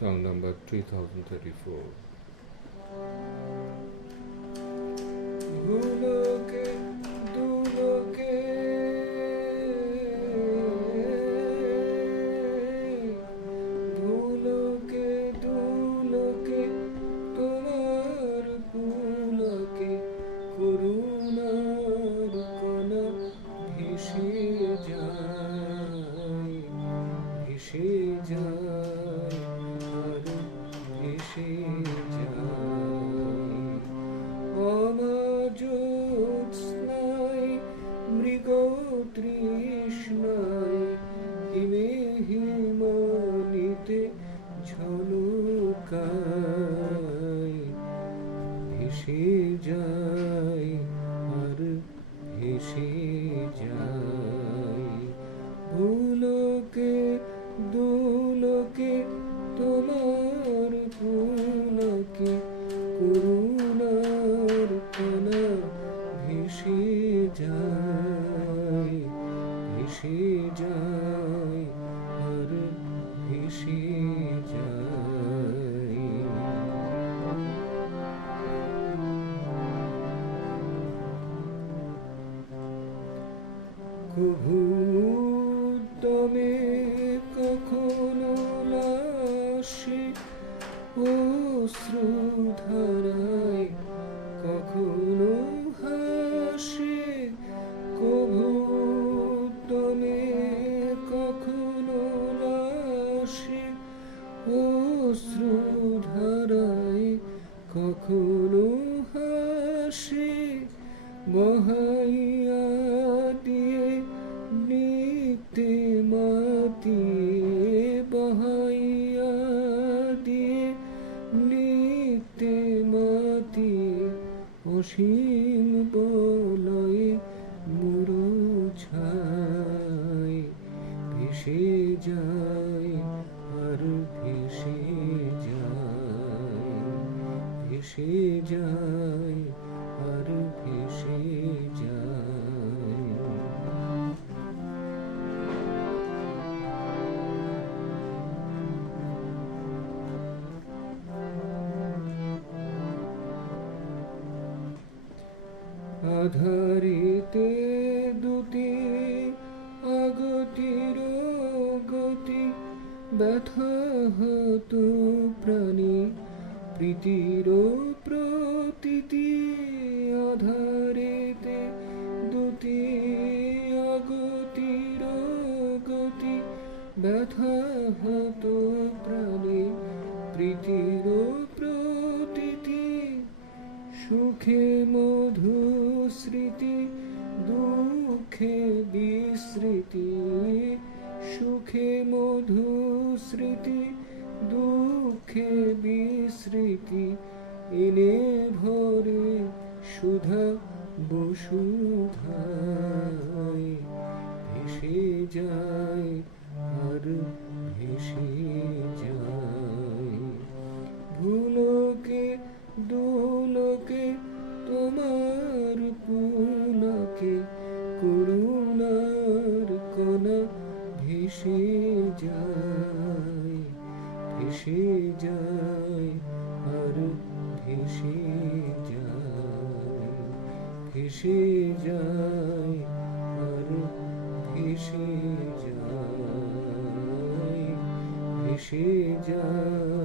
Song number 3034. ভুলোকে দুলোকে ভুলোকে দুলোকে তোমার পুলকে করুণার কণা ভেসে যায় ভেসে যায় আর ভেসে যায় অমাজ্যোৎস্নায় মৃগতৃষ্ণায় হিমে হিমানিতে ঝলকায় ভেসে যায় আর ভেসে যায় ভুলোকে দুলোকে তোমার পুলকে করুণার কণা ভেসে যায় ভেসে যায় আর ভেসে যায় কভু উদ্যমে কখনো লাশে অশ্রুধারায় কখনো হাসে কভু উদ্যমে কখনো লাশে অশ্রুধারায় কখনো হাসে বহাইয়া দিয়ে নিতে মাতিয়ে বহাইয়া দিয়ে নিতে মাতিয়ে অসীম বলয়ে মূরছায় ভেসে যায় আর ভেসে যায় ভেসে যায় আর ভেসে যায় আধারিতে দুটি আগতির গতি ব্যথা হতো প্রাণী প্রীতির প্রতীতি আধারিতে দুটি আগতির গতি ব্যথা হতো প্রাণী প্রীতির প্রতীতি সুখে মধু স্মৃতি দুঃখে বিস্মৃতি সুখে মধু স্মৃতি দুঃখে বিস্মৃতি এনে ভরে সুধা বসুধায় ভেসে যায় আর ভেসে যায় ভুলোকে দুলোকে তোমার পুলকে করুণার কণা ভেসে যায় ভেসে যায় আর ভেসে যায় ভেসে যায় আর ভেসে যায় ভেসে যায়